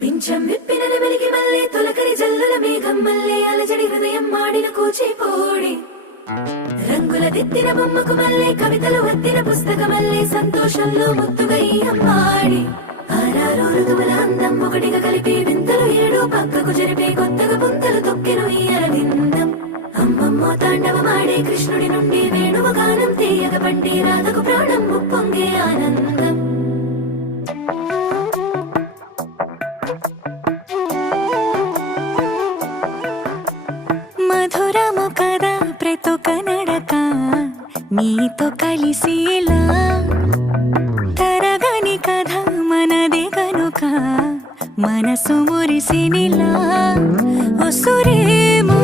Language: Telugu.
పింఛం విప్పిన నెమలికి మల్లె తొలకరి జల్లుల మేఘం మల్లె అలజడి హృదయం మాడిన కూచిపోడి రంగుల దిద్దిన బొమ్మకు మల్లె కవితలు వద్దిన పుస్తక మల్లె సంతోషంలో ముద్దుగా ఈ అమ్మాడి ఆరారు ఋతువుల అందం ఒకటిగా కలిపి వింతలు ఏడు పక్కకు జరిపే కొత్తగా పుంతలు తొక్కెను ఈ అరవిందం అమ్మమ్మో తాండవమాడే కృష్ణుడి నుండి వేణువ గానం తీయగ పండి రాధకు ప్రాణం ముప్పొంగే ఆనందం మధురము కదా ప్రతొక నడక నీతో కలిసేలా తరగని కథ మనదే కనుక మనసు మురిసినిలా ఉసురేమో